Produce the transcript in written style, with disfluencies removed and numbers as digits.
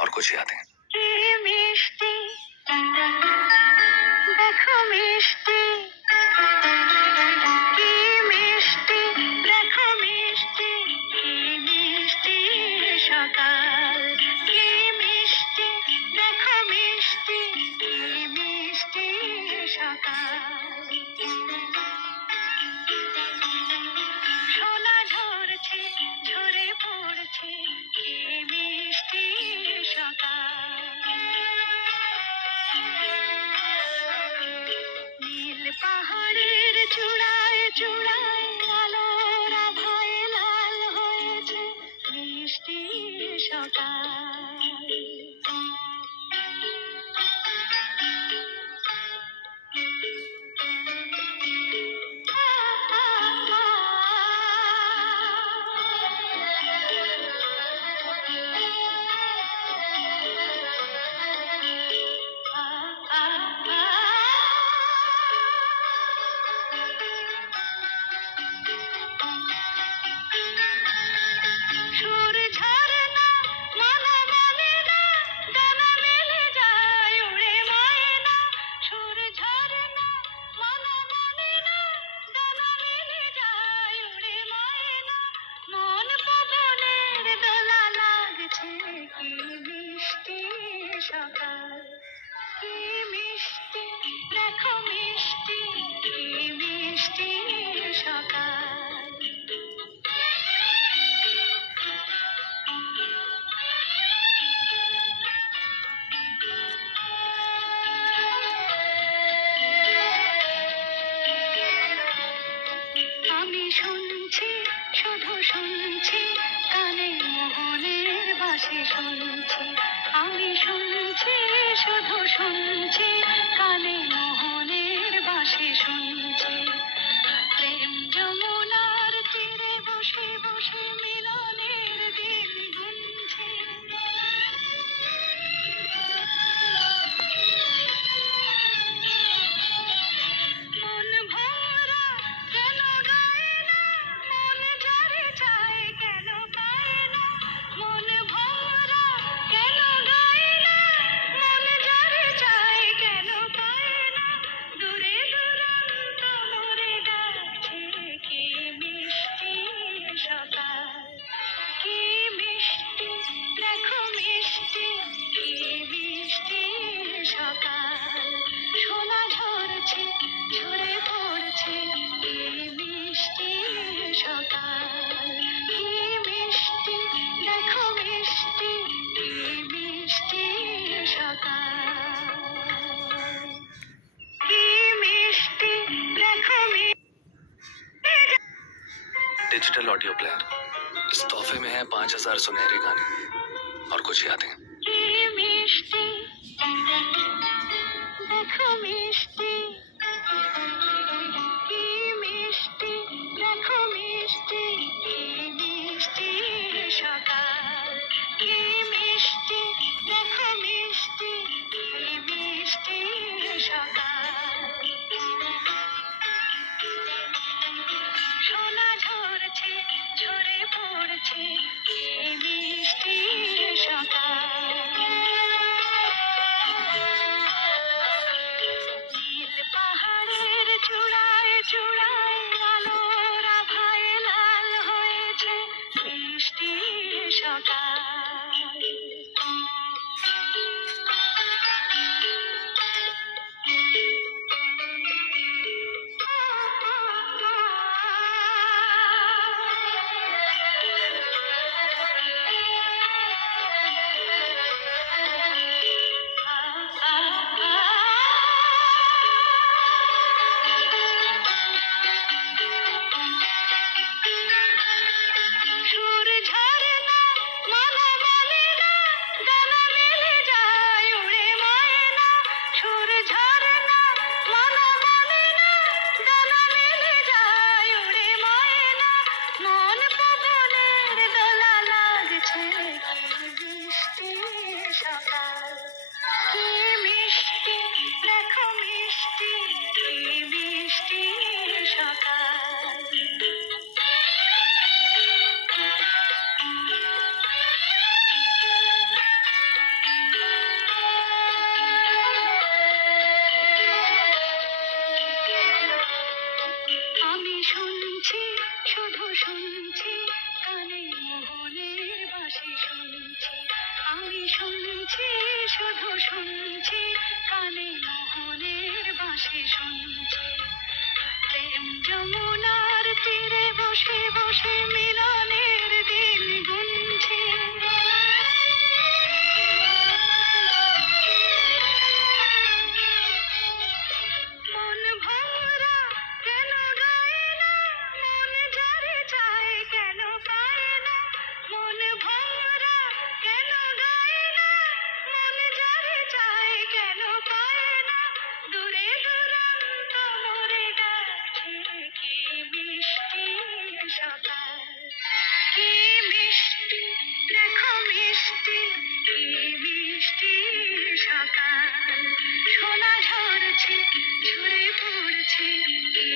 और कुछ यादें। দেখো মিষ্টি, কি মিষ্টি, দেখো মিষ্টি, কি মিষ্টি সকাল, কি মিষ্টি, দেখো মিষ্টি, কি মিষ্টি সকাল। সোনা ঝরছে, ঝরে পড়ছে, কি মিষ্টি সকাল। নীল পাহাড়ের চূড়ায় চূড়ায় আলোর আভায় লাল হয়েছে মিষ্টি সকাল। সুর ঝরনা মনে মনে না, ডানা মেলে যায় উড়ে ময়না। সুর ঝরনা মনে মনে না, ডানা মেলে যায় উড়ে ময়না। মন পবনের দোলা লাগছে, কি মিষ্টি সকাল, কি মিষ্টি, দেখো মিষ্টি, কি মিষ্টি সকাল। আমি শুনছি, শুধু শুনছি, কানে মোহনের বাঁশি শুনছি। আমি শুনছি, শুধু শুনছি, কানে মোহনের বাঁশি শুনছি। প্রেম যমুনার তীরে বসে বসে মিলনের দিন গুনছি। মন ভরা কেন গায় না, মন যারে চায় কেন পায় না। মন ভরা কেন গায় না, মন যারে চায় কেন পায় না। দূরে দূরান্ত মোরে ডাকছে, কি মিষ্টি সকাল, কি মিষ্টি, দেখো মিষ্টি, কি মিষ্টি সকাল। সোনা ঝরছে, ঝরে পড়ছে, কি মিষ্টি সকাল, কি মিষ্টি, দেখো মিষ্টি, কি মিষ্টি সকাল, কি মিষ্টি, দেখো মিষ্টি। Digital audio player. इस तोहफे में है 5000 सुनहरे गाने और कुछ यादें। কি মিষ্টি, দেখো মিষ্টি, কি মিষ্টি, দেখো মিষ্টি, কি মিষ্টি সকাল, কি মিষ্টি, দেখো মিষ্টি, কি মিষ্টি সকাল। সোনা ঝরছে, ঝরে পড়ছে, কি মিষ্টি সকাল। আমি শুনছি, শুধু শুনছি, কানে মোহনের বাঁশি শুনছি। প্রেম যমুনার তীরে বসে বসে মিলনের দিন গুনছি। মন ভরা কেন গায় না, মন যারে চায় কেন পায় না। মন ভরা কেন গায় না, মন যারে চায় কেন পায় না। দূরে দূরান্ত মোরে ডাকছে, কি মিষ্টি সকাল, কি মিষ্টি দেখো মিষ্টি, কি মিষ্টি সকাল। সোনা ঝরছে, ঝরে পড়ছে, কি